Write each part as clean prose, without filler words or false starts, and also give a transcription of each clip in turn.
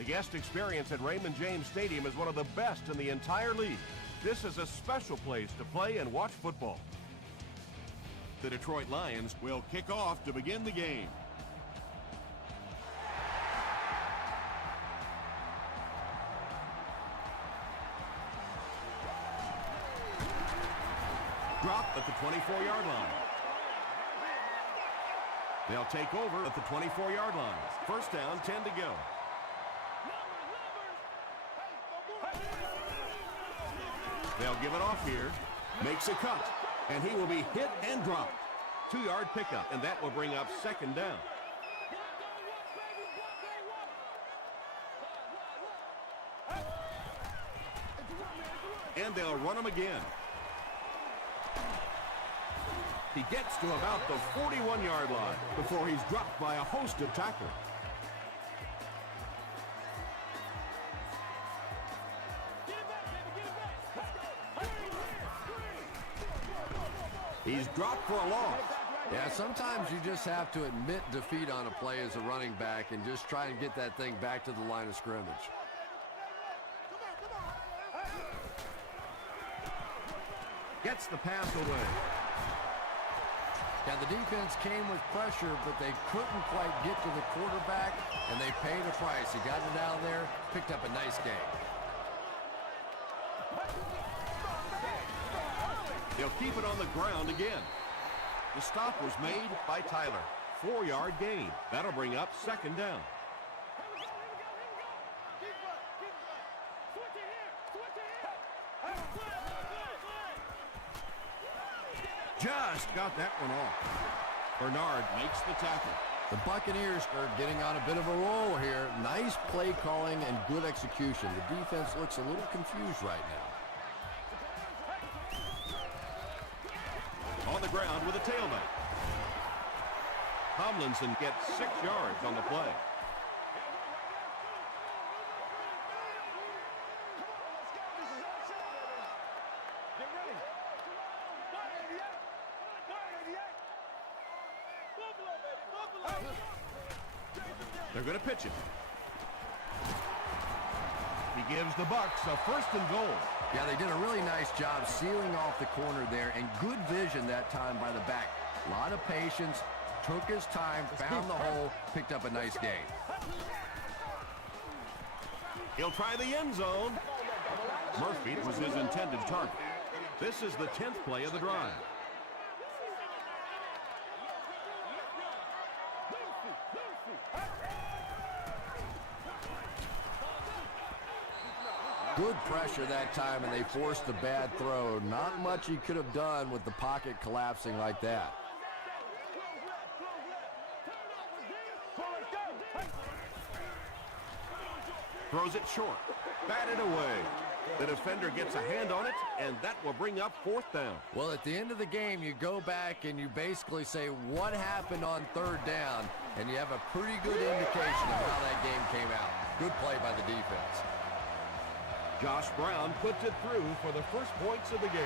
The guest experience at Raymond James Stadium is one of the best in the entire league. This is a special place to play and watch football. The Detroit Lions will kick off to begin the game. Drop at the 24-yard line. They'll take over at the 24-yard line. First down, 10 to go. They'll give it off here. Makes a cut. And he will be hit and dropped. 2-yard pickup, and that will bring up second down. And they'll run him again. He gets to about the 41-yard line before he's dropped by a host of tacklers. He's dropped for a loss. Yeah, sometimes you just have to admit defeat on a play as a running back and just try and get that thing back to the line of scrimmage. Gets the pass away. Yeah, the defense came with pressure, but they couldn't quite get to the quarterback, and they paid a price. He got it out of there, picked up a nice gain. They'll keep it on the ground again. The stop was made by Tyler. 4-yard gain. That'll bring up second down. Just got that one off. Bernard makes the tackle. The Buccaneers are getting on a bit of a roll here. Nice play calling and good execution. The defense looks a little confused right now. On the ground with a tailback. Tomlinson gets 6 yards on the play. They're going to pitch it. He gives the Bucs a first and goal. Yeah, they did a really nice job sealing off the corner there, and good vision that time by the back. A lot of patience, took his time, found the hole, picked up a nice gain. He'll try the end zone. Murphy was his intended target. This is the 10th play of the drive. Good pressure that time, and they forced the bad throw. Not much he could have done with the pocket collapsing like that. Throws it short. Batted away. The defender gets a hand on it, and that will bring up fourth down. Well, at the end of the game, you go back and you basically say what happened on third down, and you have a pretty good indication of how that game came out. Good play by the defense. Josh Brown puts it through for the first points of the game.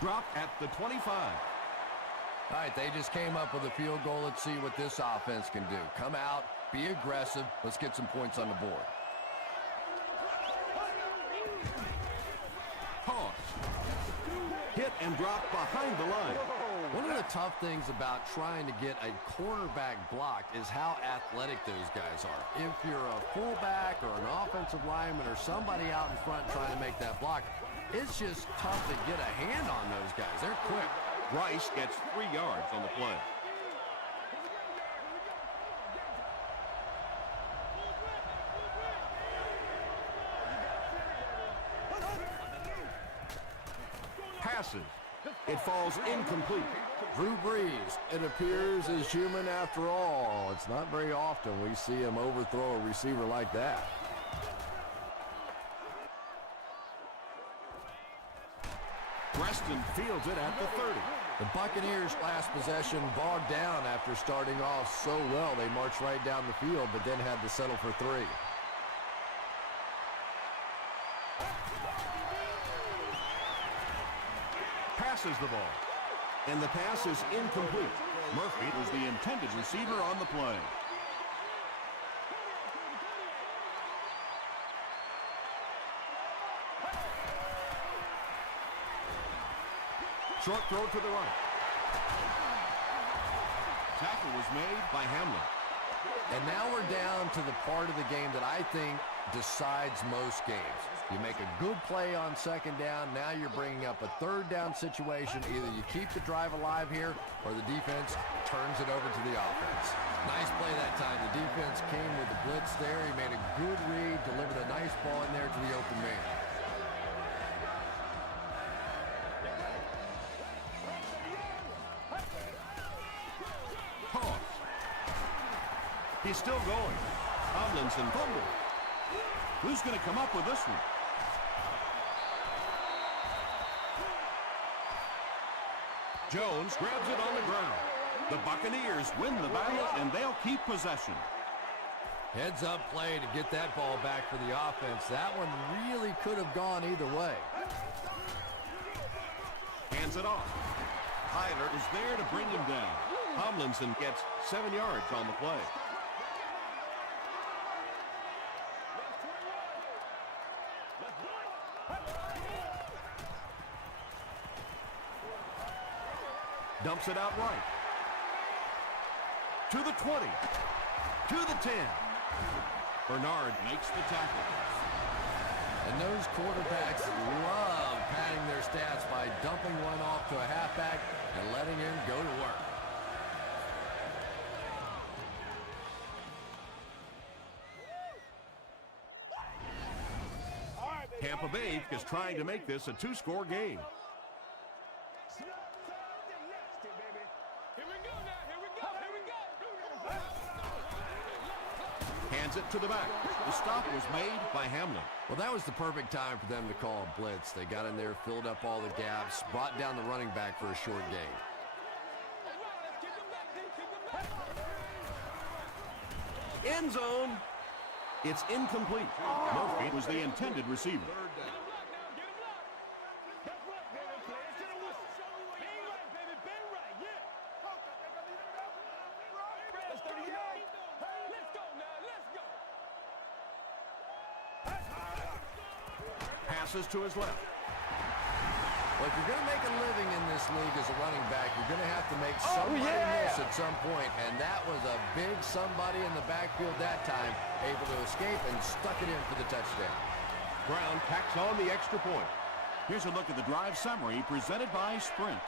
Drop at the 25. All right, they just came up with a field goal. Let's see what this offense can do. Come out, be aggressive. Let's get some points on the board. Toss. Hit and drop behind the line. One of the tough things about trying to get a cornerback blocked is how athletic those guys are. If you're a fullback or an offensive lineman or somebody out in front trying to make that block, it's just tough to get a hand on those guys. They're quick. Rice gets 3 yards on the play. Passes. It falls incomplete. Drew Brees, it appears, is human after all. It's not very often we see him overthrow a receiver like that. Preston fields it at the 30. The Buccaneers' last possession bogged down after starting off so well. They marched right down the field, but then had to settle for 3. Passes the ball. And the pass is incomplete. Murphy was the intended receiver on the play. Short throw to the right. Tackle was made by Hamlin. And now we're down to the part of the game that I think decides most games. You make a good play on second down, now you're bringing up a third down situation. Either you keep the drive alive here or the defense turns it over to the offense. Nice play that time. The defense came with the blitz there. He made a good read, delivered a nice ball in there to the open man. He's still going. Tomlinson fumbled. Who's going to come up with this one? Jones grabs it on the ground. The Buccaneers win the battle, and they'll keep possession. Heads up play to get that ball back for the offense. That one really could have gone either way. Hands it off. Tyler is there to bring him down. Tomlinson gets 7 yards on the play. Dumps it out right. To the 20. To the 10. Bernard makes the tackle. And those quarterbacks love padding their stats by dumping one off to a halfback and letting him go to work. Tampa Bay is trying to make this a two-score game. Hands it to the back. The stop was made by Hamlin. Well, that was the perfect time for them to call a blitz. They got in there, filled up all the gaps, brought down the running back for a short gain. End zone. It's incomplete. Murphy was the intended receiver. Passes to his left. Well, if you're going to make a living in this league as a running back, you're going to have to make somebody miss at some point, and that was a big somebody in the backfield that time, able to escape and stuck it in for the touchdown. Brown tacks on the extra point. Here's a look at the drive summary presented by Sprint.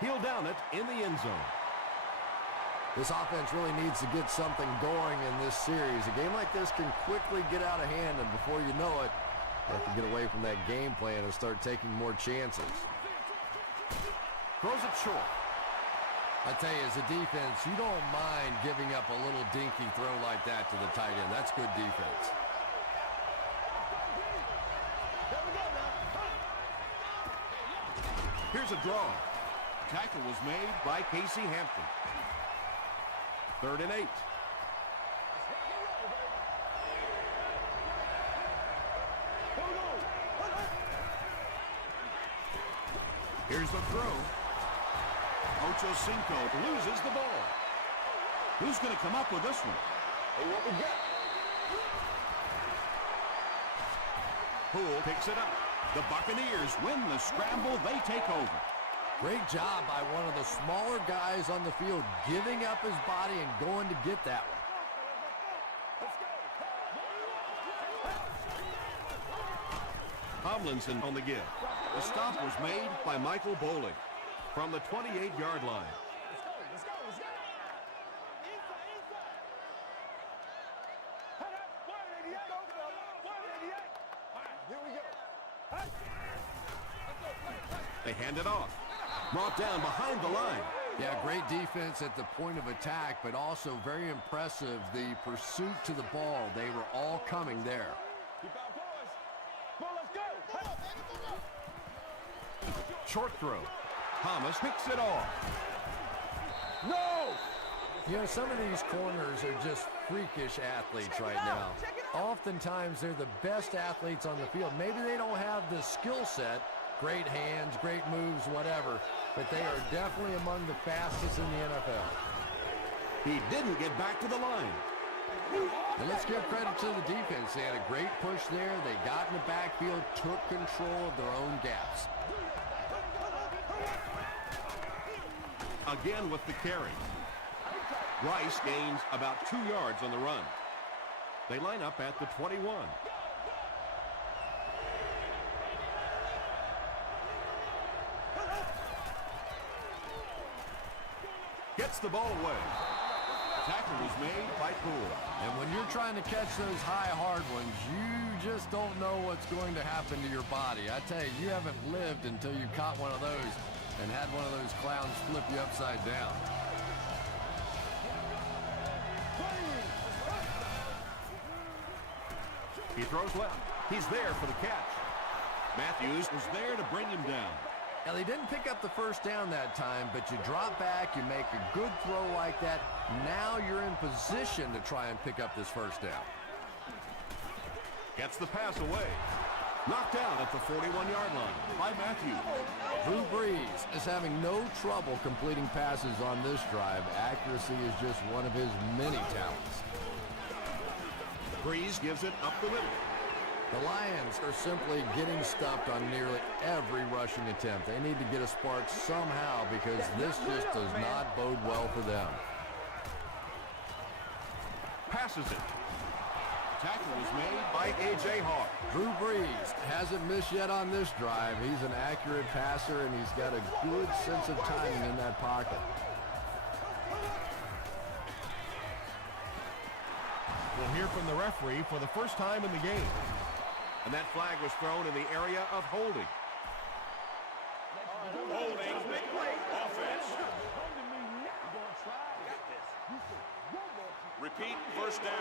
He'll down it in the end zone. This offense really needs to get something going in this series. A game like this can quickly get out of hand, and before you know it, you have to get away from that game plan and start taking more chances. Throws it short. I tell you, as a defense, you don't mind giving up a little dinky throw like that to the tight end. That's good defense. Here's a draw. Tackle was made by Casey Hampton. 3rd and 8. Here's the throw. Ocho Cinco loses the ball. Who's going to come up with this one? Hey, what we got? Poole picks it up. The Buccaneers win the scramble. They take over. Great job by one of the smaller guys on the field, giving up his body and going to get that one. Tomlinson on the give. The stop was made by Michael Bowling from the 28-yard line. They hand it off. Brought down behind the line. Yeah, great defense at the point of attack, but also very impressive, the pursuit to the ball. They were all coming there. Short throw. Thomas picks it off. No! You know, some of these corners are just freakish athletes right now. All oftentimes they're the best athletes on the field. Maybe they don't have the skill set, great hands, great moves, whatever, but they are definitely among the fastest in the NFL. He didn't get back to the line. And let's give credit to the defense. They had a great push there. They got in the backfield, took control of their own gaps. Again with the carry. Rice gains about 2 yards on the run. They line up at the 21. Gets the ball away. Tackle was made by Poole. And when you're trying to catch those high, hard ones, you just don't know what's going to happen to your body. I tell you, you haven't lived until you caught one of those and had one of those clowns flip you upside down. He throws left. He's there for the catch. Matthews was there to bring him down. Now, they didn't pick up the first down that time, but you drop back, you make a good throw like that. Now you're in position to try and pick up this first down. Gets the pass away. Knocked out at the 41-yard line by Matthews. Drew Brees is having no trouble completing passes on this drive. Accuracy is just one of his many talents. Brees gives it up the middle. The Lions are simply getting stuffed on nearly every rushing attempt. They need to get a spark somehow because this just does not bode well for them. Passes it. Tackle was made by A.J. Hart. Drew Brees hasn't missed yet on this drive. He's an accurate passer, and he's got a good sense of timing in that pocket. We'll hear from the referee for the first time in the game. And that flag was thrown in the area of holding. Holding. Offense. Repeat, first down.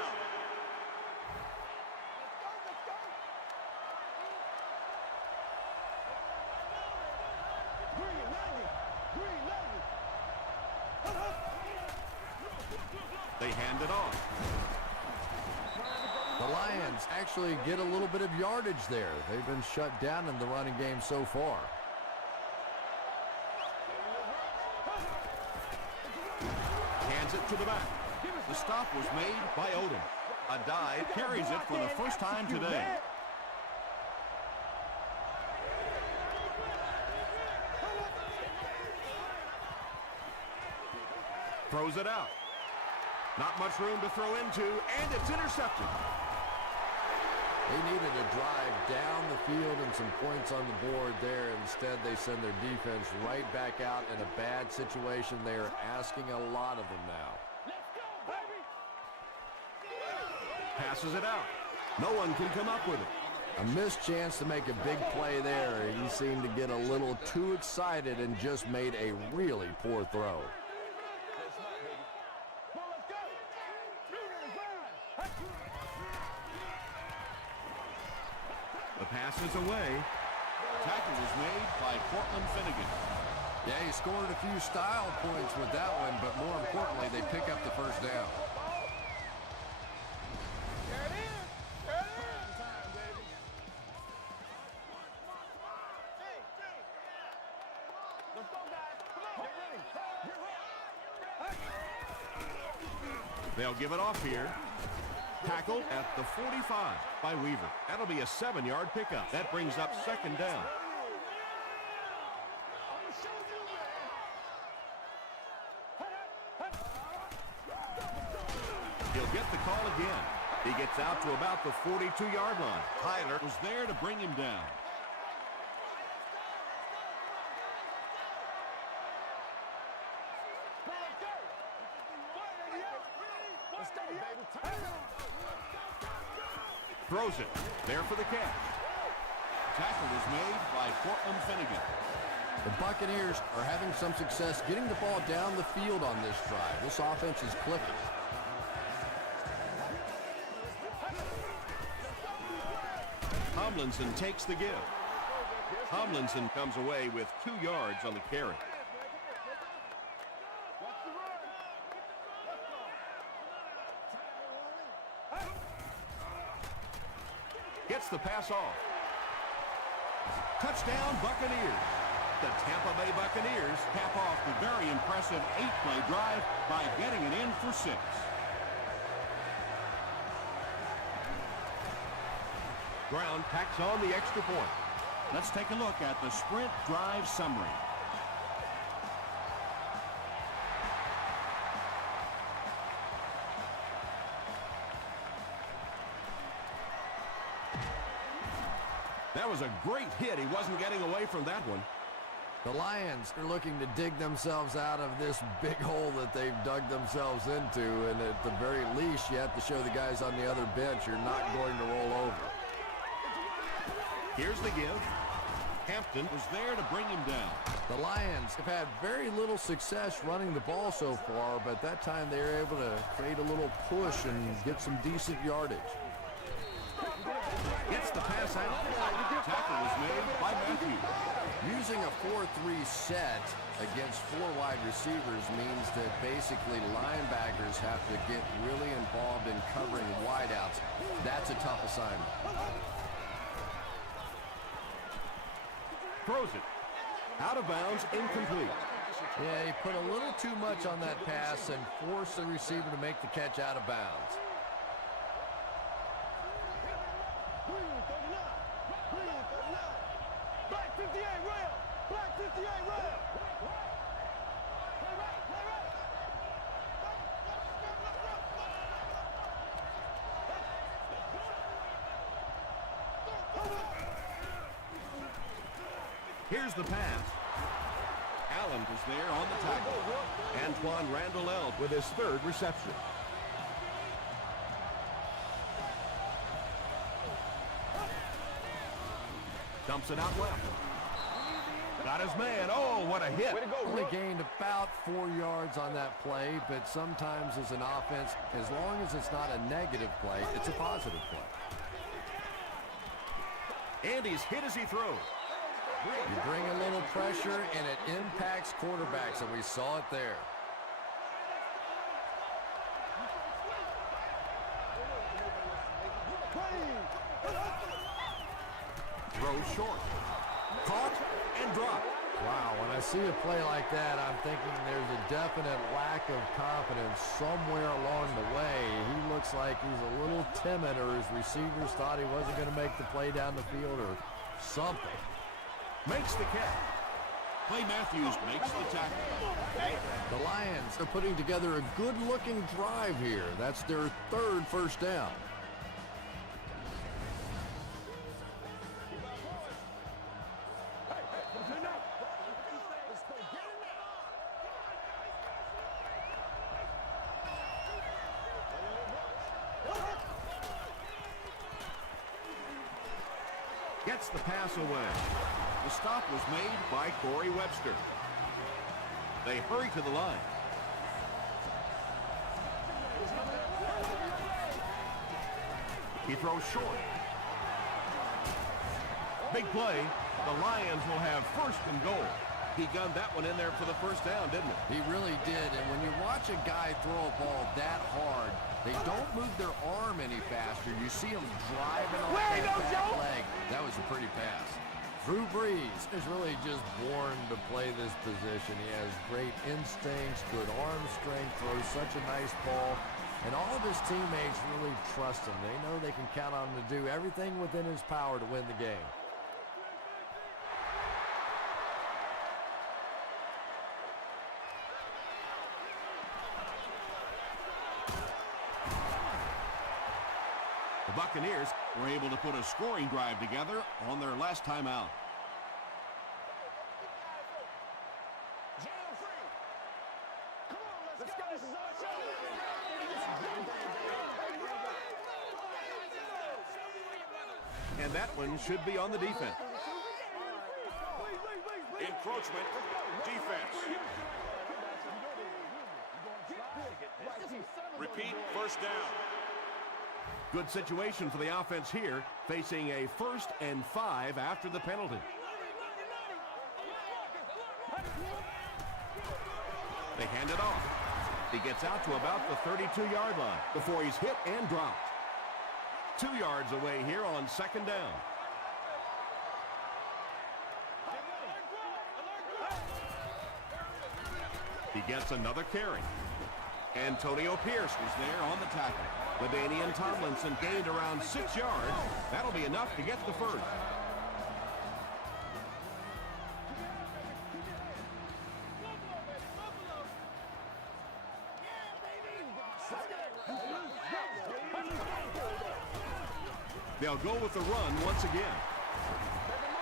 They hand it off. The Lions actually get a little bit of yardage there. They've been shut down in the running game so far. Hands it to the back. The stop was made by Odom. A dive carries it for the first time today. Throws it out. Not much room to throw into, and it's intercepted. They needed a drive down the field and some points on the board there. Instead, they send their defense right back out in a bad situation. They are asking a lot of them now. Passes it out. No one can come up with it. A missed chance to make a big play there. He seemed to get a little too excited and just made a really poor throw. The pass is away. Tackle was made by Cortland Finnegan. Yeah, he scored a few style points with that one, but more importantly, they pick up the first down. They'll give it off here. Tackle at the 45 by Weaver. That'll be a 7-yard pickup. That brings up second down. He'll get the call again. He gets out to about the 42-yard line. Tyler was there to bring him down. Throws it. There for the catch. Tackle is made by Cortland Finnegan. The Buccaneers are having some success getting the ball down the field on this drive. This offense is clicking. Tomlinson takes the give. Tomlinson comes away with 2 yards on the carry. Gets the pass off. Touchdown, Buccaneers. The Tampa Bay Buccaneers cap off the very impressive 8-play drive by getting it in for 6. Brown tacks on the extra point. Let's take a look at the sprint drive summary. That was a great hit. He wasn't getting away from that one. The Lions are looking to dig themselves out of this big hole that they've dug themselves into, and at the very least, you have to show the guys on the other bench you're not going to roll over. Here's the give. Hampton was there to bring him down. The Lions have had very little success running the ball so far, but that time they were able to create a little push and get some decent yardage. Gets the pass out. Tackle was made by Matthews. Using a 4-3 set against 4 wide receivers means that basically linebackers have to get really involved in covering wideouts. That's a tough assignment. Throws it. Out of bounds, incomplete. Yeah, he put a little too much on that pass and forced the receiver to make the catch out of bounds. Here's the pass. Allen was there on the tackle. Antoine Randall with his 3rd reception. Dumps it out left. Got his man. Oh, what a hit. Only gained about 4 yards on that play, but sometimes as an offense, as long as it's not a negative play, it's a positive play. And he's hit as he throws. You bring a little pressure, and it impacts quarterbacks, and we saw it there. Throw short. Caught and dropped. Wow, when I see a play like that, I'm thinking there's a definite lack of confidence somewhere along the way. He looks like he's a little timid, or his receivers thought he wasn't going to make the play down the field or something. Makes the catch. Clay Matthews makes the tackle. The Lions are putting together a good-looking drive here. That's their 3rd first down. Gets the pass away. The stop was made by Corey Webster. They hurry to the line. He throws short. Big play. The Lions will have 1st and goal. He gunned that one in there for the first down, didn't he? He really did, and when you watch a guy throw a ball that hard, they don't move their arm any faster. You see him driving off that back leg. That was a pretty pass. Drew Brees is really just born to play this position. He has great instincts, good arm strength, throws such a nice ball, and all of his teammates really trust him. They know they can count on him to do everything within his power to win the game. The Buccaneers were able to put a scoring drive together on their last time out. And that one should be on the defense. Encroachment, defense. Repeat, 1st down. Good situation for the offense here, facing a 1st and 5 after the penalty. They hand it off. He gets out to about the 32-yard line before he's hit and dropped. 2 yards away here on second down. He gets another carry. Antonio Pierce was there on the tackle. LaDainian Tomlinson gained around 6 yards. That'll be enough to get the first. They'll go with the run once again.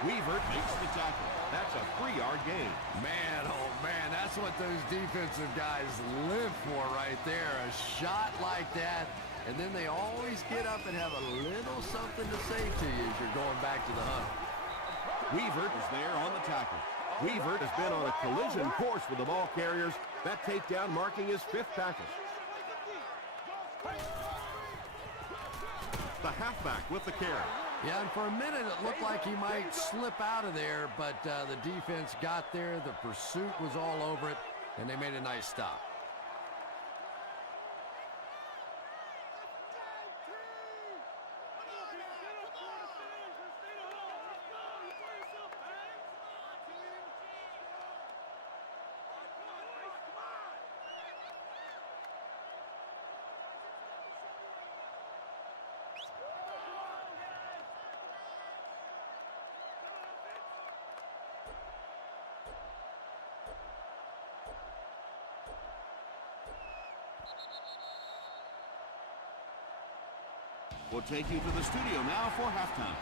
Weaver makes the tackle. That's a 3-yard gain. Man, oh man, that's what those defensive guys live for right there. A shot like that, and then they always get up and have a little something to say to you as you're going back to the hunt. Weaver is there on the tackle. Weaver has been on a collision course with the ball carriers. That takedown marking his 5th tackle. The halfback with the carry. Yeah, and for a minute it looked like he might slip out of there, but the defense got there. The pursuit was all over it, and they made a nice stop. We'll take you to the studio now for halftime.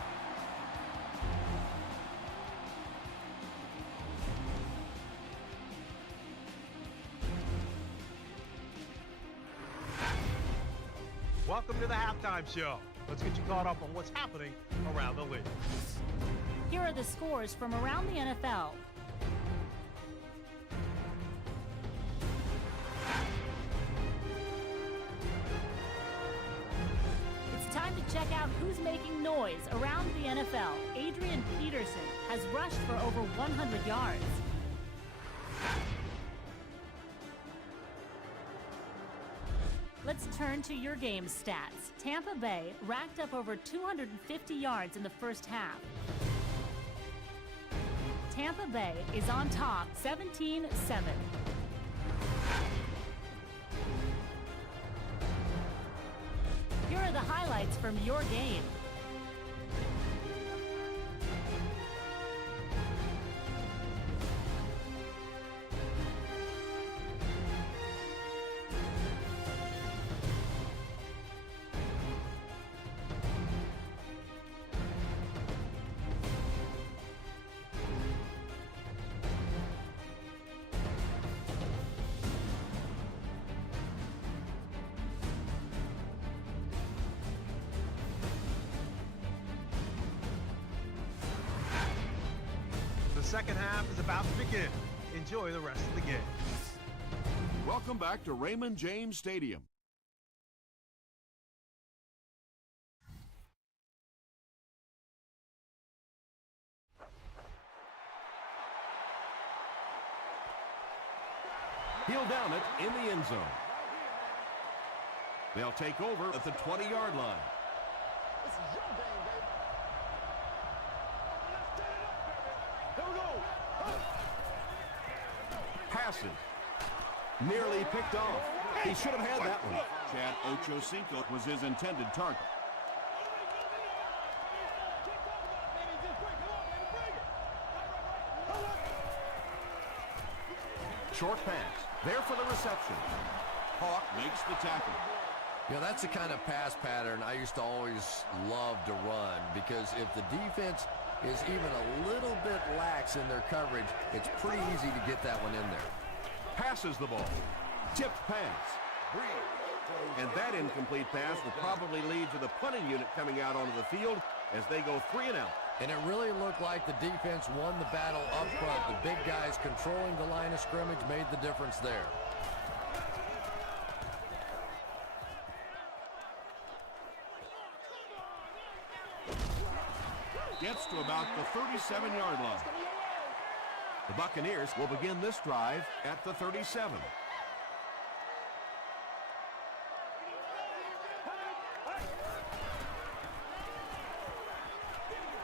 Welcome to the halftime show. Let's get you caught up on what's happening around the league. Here are the scores from around the NFL. It's time to check out who's making noise around the NFL. Adrian Peterson has rushed for over 100 yards. Let's turn to your game stats. Tampa Bay racked up over 250 yards in the first half. Tampa Bay is on top 17-7. Here are the highlights from your game. The second half is about to begin. Enjoy the rest of the game. Welcome back to Raymond James Stadium. He'll down it in the end zone. They'll take over at the 20-yard line. Passes. Nearly picked off. He should have had that one. Chad Ochocinco was his intended target. Short pass. There for the reception. Hawk makes the tackle. You know, that's the kind of pass pattern I used to always love to run, because if the defense is even a little bit lax in their coverage, it's pretty easy to get that one in there. Passes the ball. Tipped pass. And that incomplete pass will probably lead to the punting unit coming out onto the field as they go 3 and out. And it really looked like the defense won the battle up front. The big guys controlling the line of scrimmage made the difference there. Gets to about the 37-yard line. The Buccaneers will begin this drive at the 37.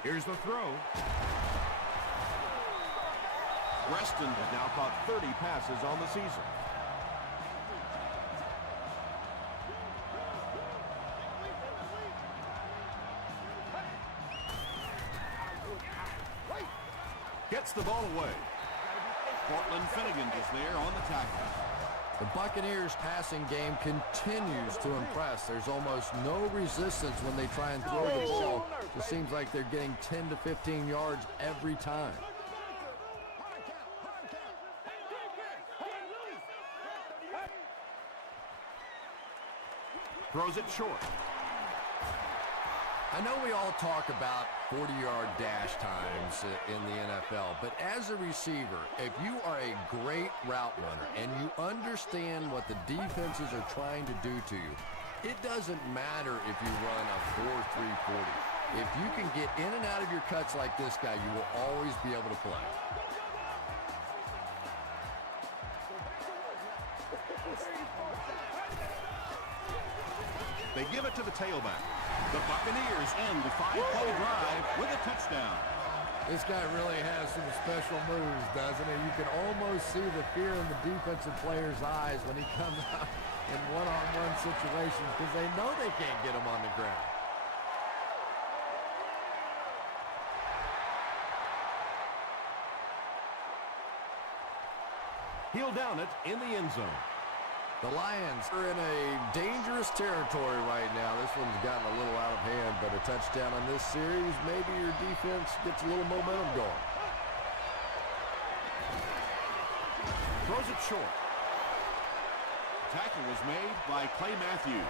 Here's the throw. Reston has now caught 30 passes on the season. Gets the ball away. Cortland Finnegan is there on the tackle. The Buccaneers' passing game continues to impress. There's almost no resistance when they try and throw the ball. It seems like they're getting 10 to 15 yards every time. Throws it short. I know we all talk about 40-yard dash times in the NFL, but as a receiver, if you are a great route runner and you understand what the defenses are trying to do to you, it doesn't matter if you run a 4.3 40. If you can get in and out of your cuts like this guy, you will always be able to play. They give it to the tailback. The Buccaneers end the 5-play drive with a touchdown. This guy really has some special moves, doesn't he? You can almost see the fear in the defensive player's eyes when he comes out in one-on-one situations because they know they can't get him on the ground. He'll down it in the end zone. The Lions are in a dangerous territory right now. This one's gotten a little out of hand, but a touchdown on this series, maybe your defense gets a little momentum going. Throws it short. Tackle was made by Clay Matthews.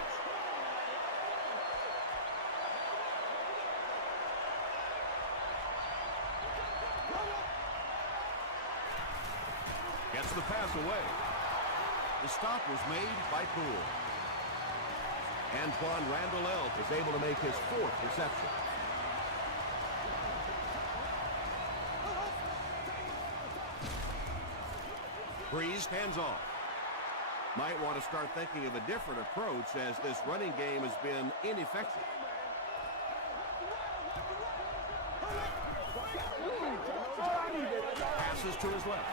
Gets the pass away. The stop was made by Poole. Antoine Randall-El is able to make his 4th reception. Breeze hands off. Might want to start thinking of a different approach as this running game has been ineffective. Passes to his left.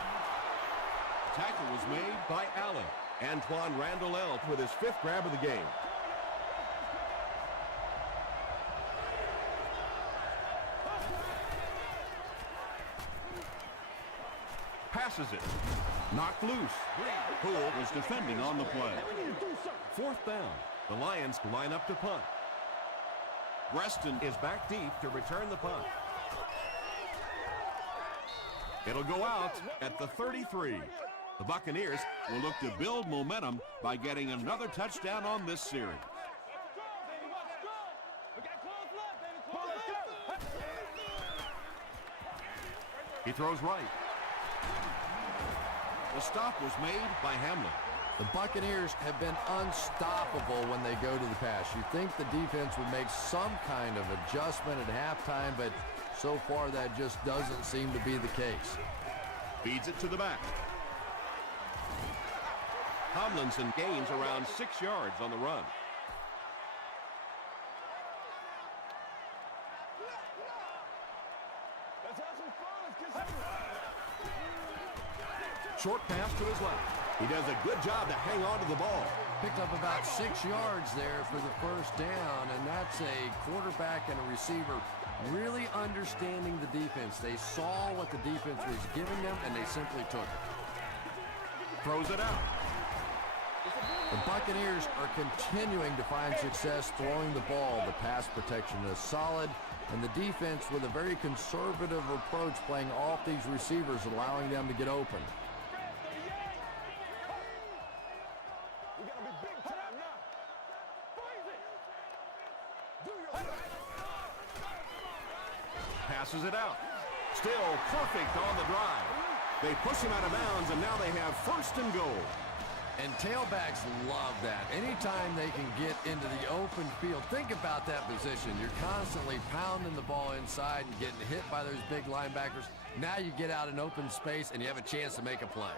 Tackle was made by Allen. Antoine Randall-El with his 5th grab of the game. Passes it. Knocked loose. Poole was defending on the play. 4th down. The Lions line up to punt. Reston is back deep to return the punt. It'll go out at the 33. The Buccaneers will look to build momentum by getting another touchdown on this series. He throws right. The stop was made by Hamlin. The Buccaneers have been unstoppable when they go to the pass. You think the defense would make some kind of adjustment at halftime, but so far that just doesn't seem to be the case. Feeds it to the back. Tomlinson gains around 6 yards on the run. Short pass to his left. He does a good job to hang on to the ball. Picked up about 6 yards there for the first down, and that's a quarterback and a receiver really understanding the defense. They saw what the defense was giving them, and they simply took it. Throws it out. The Buccaneers are continuing to find success throwing the ball. The pass protection is solid, and the defense with a very conservative approach playing off these receivers, allowing them to get open. Passes it out. Still perfect on the drive. They push him out of bounds, and now they have 1st and goal. And tailbacks love that. Anytime they can get into the open field, think about that position. You're constantly pounding the ball inside and getting hit by those big linebackers. Now you get out in open space and you have a chance to make a play.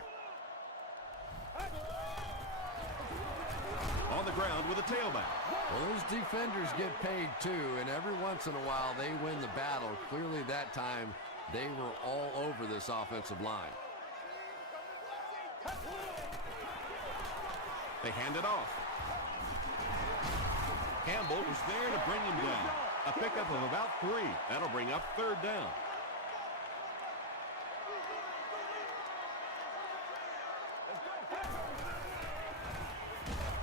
On the ground with a tailback. Well, those defenders get paid too, and every once in a while they win the battle. Clearly that time they were all over this offensive line. They hand it off. Campbell was there to bring him down. A pickup of about 3. That'll bring up 3rd down.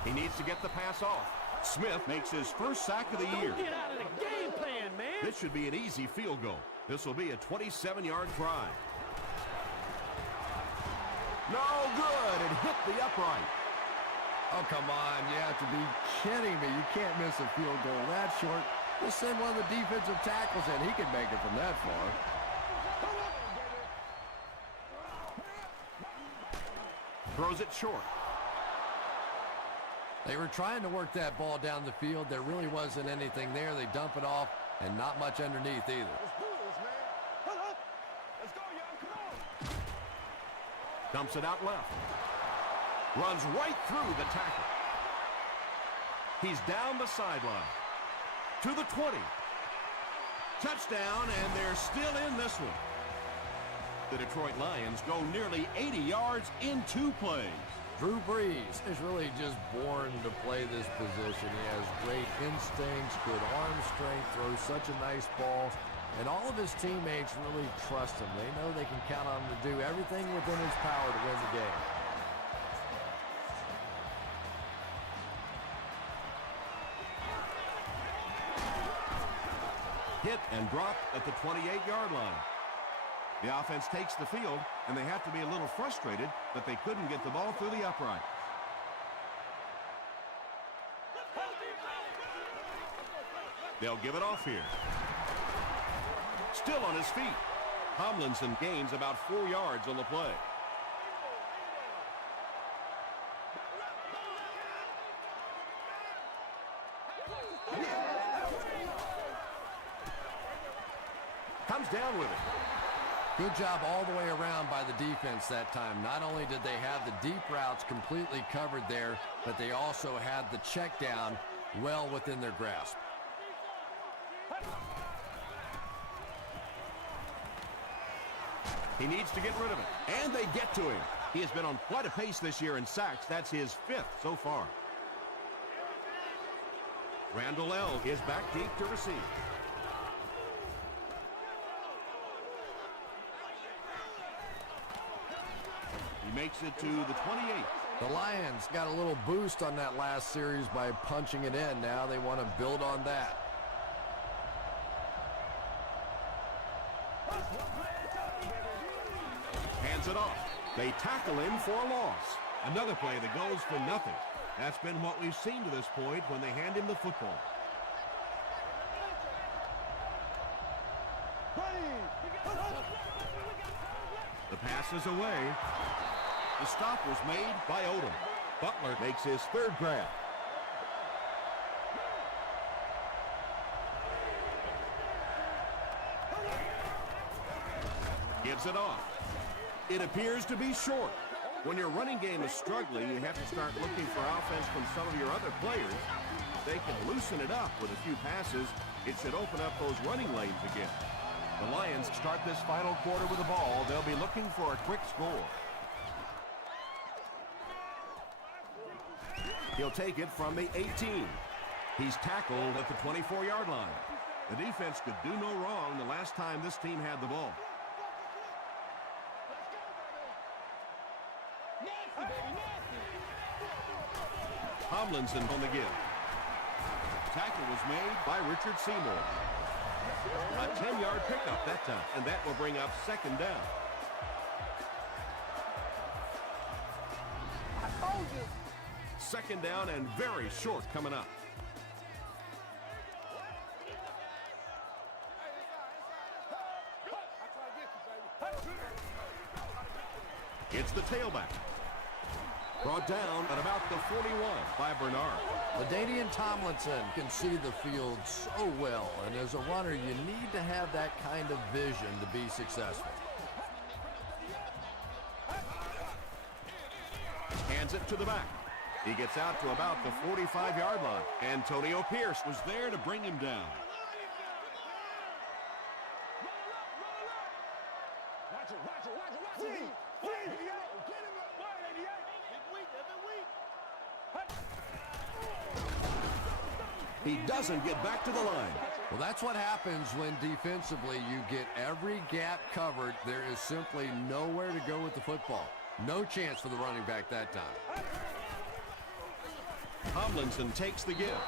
He needs to get the pass off. Smith makes his first sack of the year. Get out of the game plan, man. This should be an easy field goal. This will be a 27-yard try. No good. It hit the upright. Oh, come on. You have to be kidding me. You can't miss a field goal that short. Just send one of the defensive tackles in. He can make it from that far. Throws it short. They were trying to work that ball down the field. There really wasn't anything there. They dump it off, and not much underneath either. Dumps it out left. Runs right through the tackle. He's down the sideline. To the 20. Touchdown, and they're still in this one. The Detroit Lions go nearly 80 yards in 2 plays. Drew Brees is really just born to play this position. He has great instincts, good arm strength, throws such a nice ball, and all of his teammates really trust him. They know they can count on him to do everything within his power to win the game. Hit and dropped at the 28-yard line. The offense takes the field, and they have to be a little frustrated that they couldn't get the ball through the upright. They'll give it off here. Still on his feet. Tomlinson gains about 4 yards on the play. Comes down with it. Good job all the way around by the defense that time. Not only did they have the deep routes completely covered there, but they also had the check down well within their grasp. He needs to get rid of it, and they get to him. He has been on quite a pace this year in sacks. That's his 5th so far. Randall L. is back deep to receive. He makes it to the 28. The Lions got a little boost on that last series by punching it in. Now they want to build on that. Hands it off. They tackle him for a loss. Another play that goes for nothing. That's been what we've seen to this point when they hand him the football. The pass is away. The stop was made by Odom. Butler makes his 3rd grab. Gives it off. It appears to be short. When your running game is struggling, you have to start looking for offense from some of your other players. They can loosen it up with a few passes. It should open up those running lanes again. The Lions start this final quarter with the ball. They'll be looking for a quick score. He'll take it from the 18. He's tackled at the 24-yard line. The defense could do no wrong the last time this team had the ball. Tomlinson on the give. Tackle was made by Richard Seymour. A 10-yard pickup that time, and that will bring up 2nd down. I told you. 2nd down and very short coming up. It's the tailback. Brought down at about the 41 by Bernard. LaDainian Tomlinson can see the field so well, and as a runner, you need to have that kind of vision to be successful. Hands it to the back. He gets out to about the 45-yard line. Antonio Pierce was there to bring him down. He doesn't get back to the line. Well, that's what happens when defensively you get every gap covered. There is simply nowhere to go with the football. No chance for the running back that time. Tomlinson takes the give.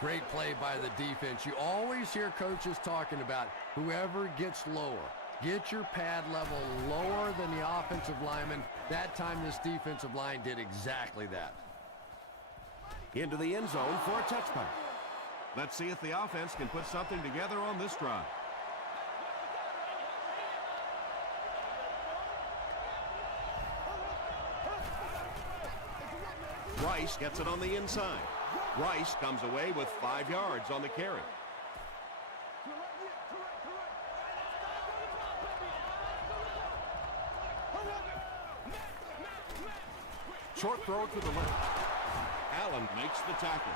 Great play by the defense. You always hear coaches talking about whoever gets lower. Get your pad level lower than the offensive lineman. That time this defensive line did exactly that. Into the end zone for a touchback. Let's see if the offense can put something together on this drive. Rice gets it on the inside. Rice comes away with 5 yards on the carry. Short throw to the left. Allen makes the tackle.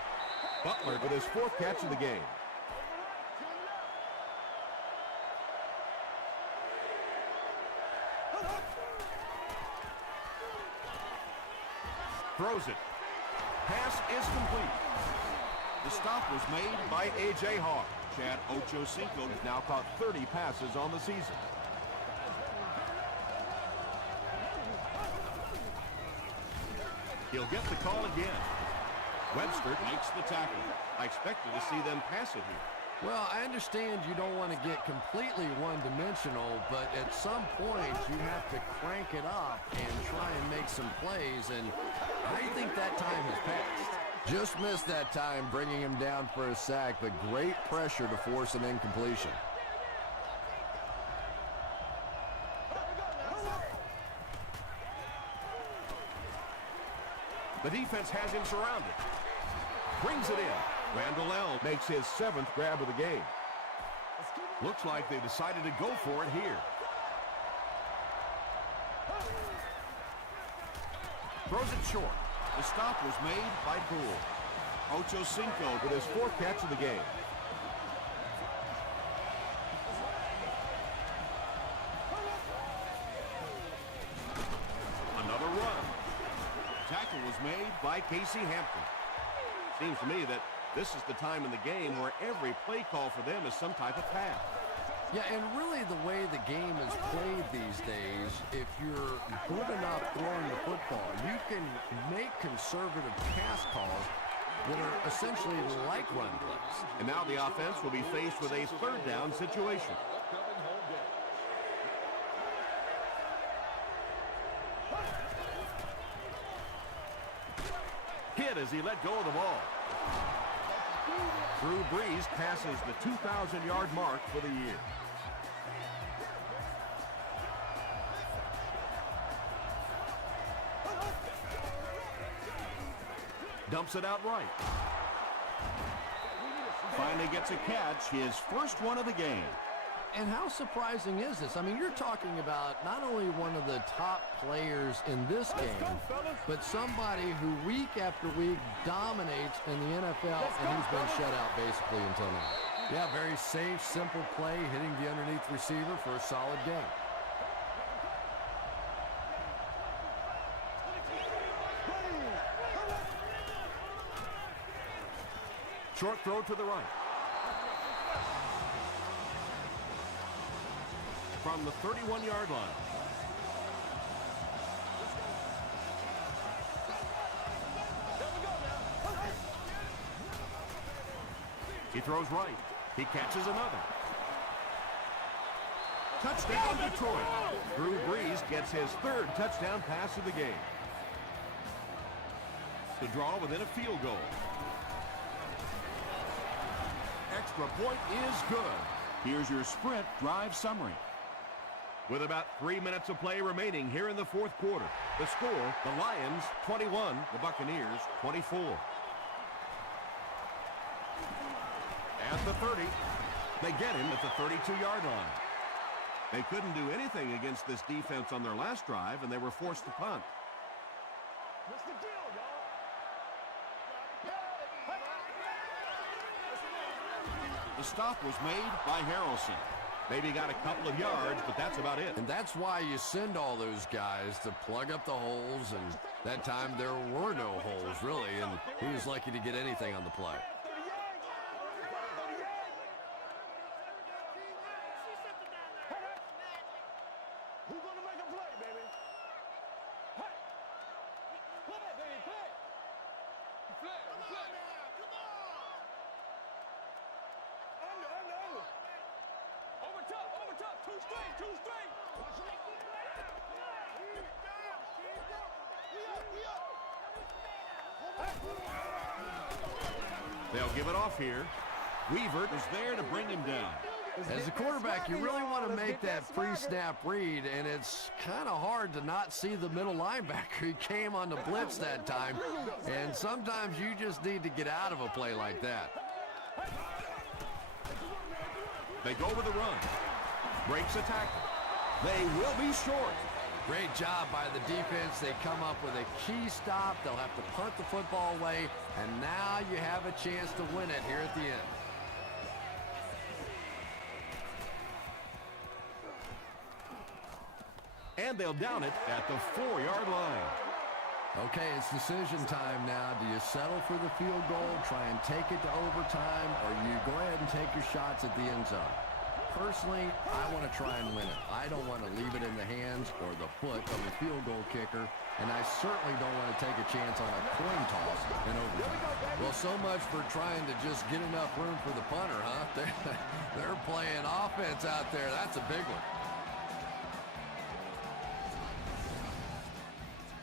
Butler with his 4th catch of the game. Throws it. Pass is complete. The stop was made by A.J. Hawk. Chad Ochocinco has now caught 30 passes on the season. He'll get the call again. Webster makes the tackle. I expected to see them pass it here. Well, I understand you don't want to get completely one-dimensional, but at some point you have to crank it up and try and make some plays, and I think that time has passed. Just missed that time, bringing him down for a sack, but great pressure to force an incompletion. The defense has him surrounded. Brings it in. Randall L. makes his 7th grab of the game. Looks like they decided to go for it here. Throws it short. The stop was made by Poole. Ochocinco with his 4th catch of the game. Another run. Tackle was made by Casey Hampton. Seems to me that this is the time in the game where every play call for them is some type of pass. Yeah, and really the way the game is played these days, if you're good enough throwing the football, you can make conservative pass calls that are essentially like run plays. And now the offense will be faced with a 3rd down situation. Hit as he let go of the ball. Drew Brees passes the 2,000-yard mark for the year. Dumps it out right. Finally gets a catch, his first one of the game. And how surprising is this? I mean, you're talking about not only one of the top players in this game, but somebody who week after week dominates in the NFL, and he's been shut out basically until now. Yeah, very safe, simple play, hitting the underneath receiver for a solid game. Short throw to the right. From the 31-yard line. He throws right. He catches another. Touchdown, Detroit. Drew Brees gets his 3rd touchdown pass of the game. To draw within a field goal. Extra point is good. Here's your sprint drive summary. With about 3 minutes of play remaining here in the 4th quarter. The score, the Lions 21, the Buccaneers 24. At the 30, they get him at the 32-yard line. They couldn't do anything against this defense on their last drive, and they were forced to punt. The stop was made by Harrelson. Maybe got a couple of yards, but that's about it. And that's why you send all those guys to plug up the holes, and that time there were no holes, really, and he was lucky to get anything on the play. Who's going to make a play, baby? Hey! Play, baby, play! Play, play! Come on! Under. Over top, two straight! They'll give it off here. Weaver is there to bring him down. As a quarterback, you really want to make that pre-snap read, and it's kind of hard to not see the middle linebacker. He came on the blitz that time, and sometimes you just need to get out of a play like that. They go with the run. Breaks a tackle. They will be short. Great job by the defense. They come up with a key stop. They'll have to punt the football away, and now you have a chance to win it here at the end. And they'll down it at the 4-yard line. Okay, it's decision time now. Do you settle for the field goal, try and take it to overtime, or you go ahead and take your shots at the end zone? Personally, I want to try and win it. I don't want to leave it in the hands or the foot of the field goal kicker, and I certainly don't want to take a chance on a coin toss in overtime. Well, so much for trying to just get enough room for the punter, huh? They're playing offense out there. That's a big one.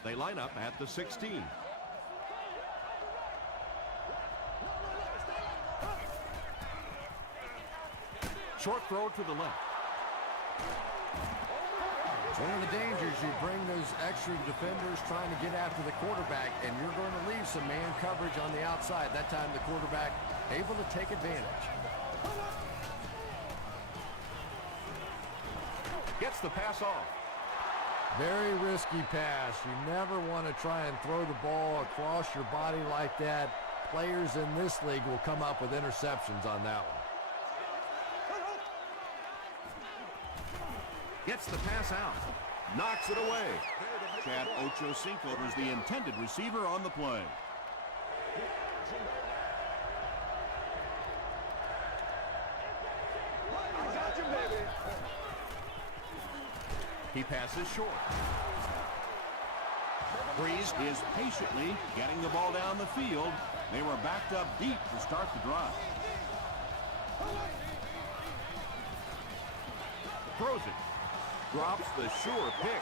They line up at the 16. Short throw to the left. It's one of the dangers. You bring those extra defenders trying to get after the quarterback, and you're going to leave some man coverage on the outside. That time the quarterback able to take advantage. Gets the pass off. Very risky pass. You never want to try and throw the ball across your body like that. Players in this league will come up with interceptions on that one. Gets the pass out. Knocks it away. Chad Ochocinco was the intended receiver on the play. He passes short. Breeze is patiently getting the ball down the field. They were backed up deep to start the drive. Throws it. Drops the sure pick.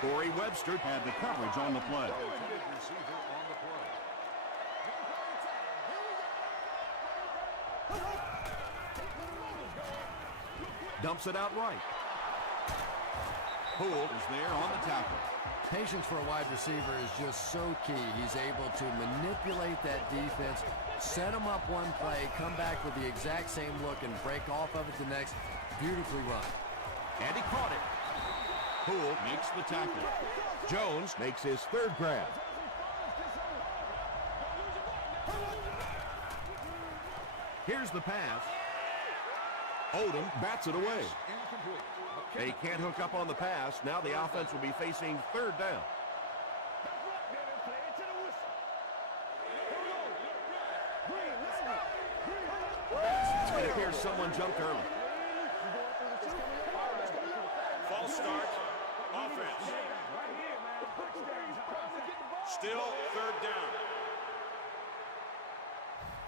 Corey Webster had the coverage on the play. Dumps it out right. Poole is there on the tackle. Patience for a wide receiver is just so key. He's able to manipulate that defense, set them up one play, come back with the exact same look, and break off of it the next. Beautifully run. And he caught it. Poole makes the tackle. Jones makes his third grab. Here's the pass. Odom bats it away. They can't hook up on the pass. Now the offense will be facing third down. It appears someone jumped early. False start. Offense. Still third down.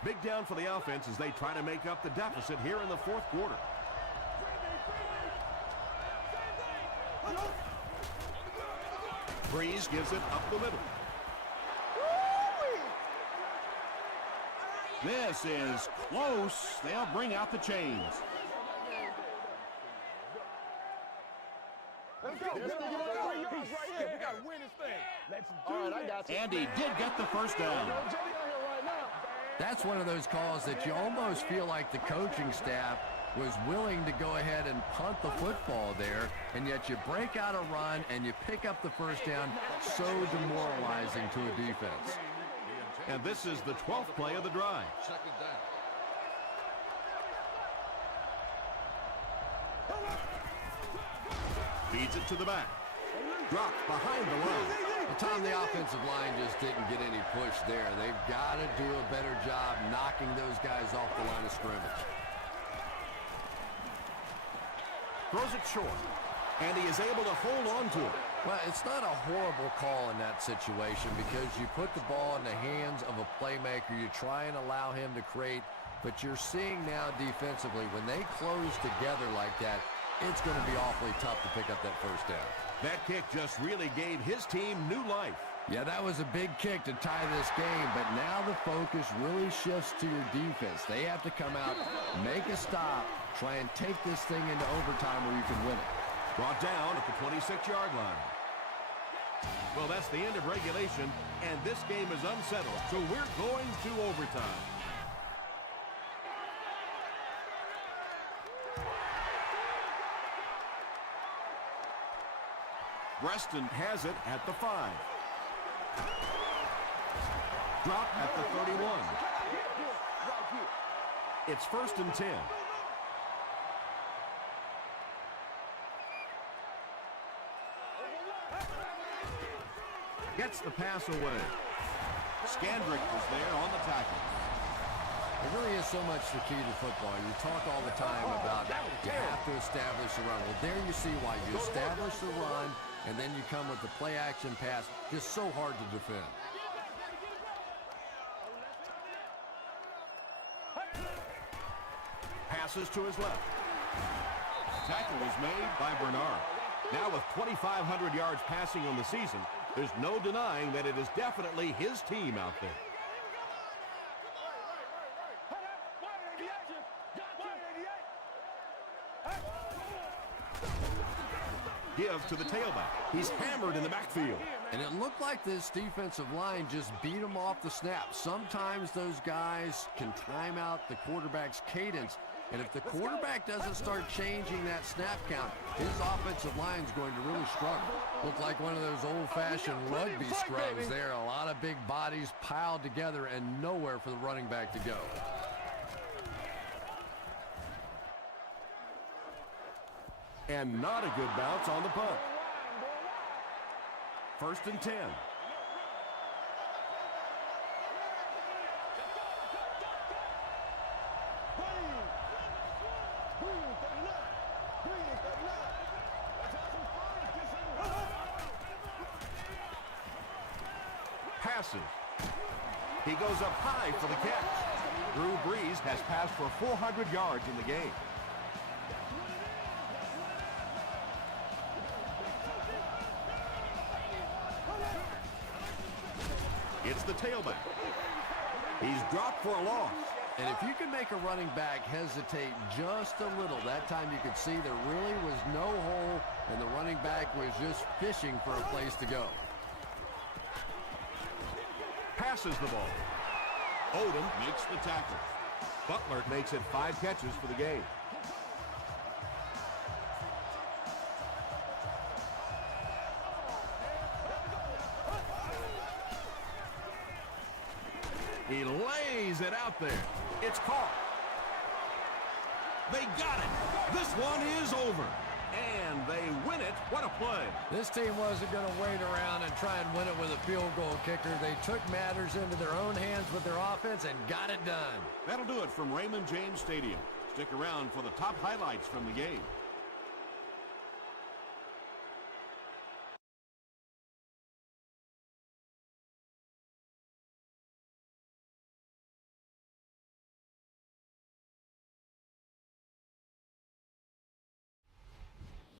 Big down for the offense as they try to make up the deficit here in the fourth quarter. Breeze gives it up the middle. This is close. They'll bring out the chains. Let's go. We got to win this thing. Let's do it. And he did get the first down. That's one of those calls that you almost feel like the coaching staff was willing to go ahead and punt the football there, and yet you break out a run and you pick up the first down. So demoralizing to a defense. And this is the 12th play of the drive. Feeds it to the back. Drops behind the line. Well, Tom, the offensive line just didn't get any push there. They've got to do a better job knocking those guys off the line of scrimmage. Throws it short. And he is able to hold on to it. Well, it's not a horrible call in that situation because you put the ball in the hands of a playmaker. You try and allow him to create. But you're seeing now defensively, when they close together like that, it's going to be awfully tough to pick up that first down. That kick just really gave his team new life. Yeah, that was a big kick to tie this game, but now the focus really shifts to your defense. They have to come out, make a stop, try and take this thing into overtime where you can win it. Brought down at the 26-yard line. Well, that's the end of regulation, and this game is unsettled, so we're going to overtime. Reston has it at the 5. Drop at the 31. It's 1st and 10. Gets the pass away. Skandrick was there on the tackle. It really is so much the key to football. You talk all the time about you have to establish the run. Well, there you see why. You establish the run, and then you come with the play-action pass. Just so hard to defend. Passes to his left. Tackle was made by Bernard. Now with 2,500 yards passing on the season, there's no denying that it is definitely his team out there. Give to the tailback. He's hammered in the backfield. And it looked like this defensive line just beat him off the snap. Sometimes those guys can time out the quarterback's cadence. And if the quarterback doesn't start changing that snap count, his offensive line's going to really struggle. Looked like one of those old-fashioned rugby scrums there. A lot of big bodies piled together and nowhere for the running back to go. And not a good bounce on the punt. 1st and 10. Passes. He goes up high for the catch. Drew Brees has passed for 400 yards in the game. It's the tailback. He's dropped for a loss. And if you can make a running back hesitate just a little, that time you could see there really was no hole, and the running back was just fishing for a place to go. Passes the ball. Odom makes the tackle. Butler makes it 5 catches for the game. He lays it out there. It's caught. They got it. This one is over. And they win it. What a play. This team wasn't going to wait around and try and win it with a field goal kicker. They took matters into their own hands with their offense and got it done. That'll do it from Raymond James Stadium. Stick around for the top highlights from the game.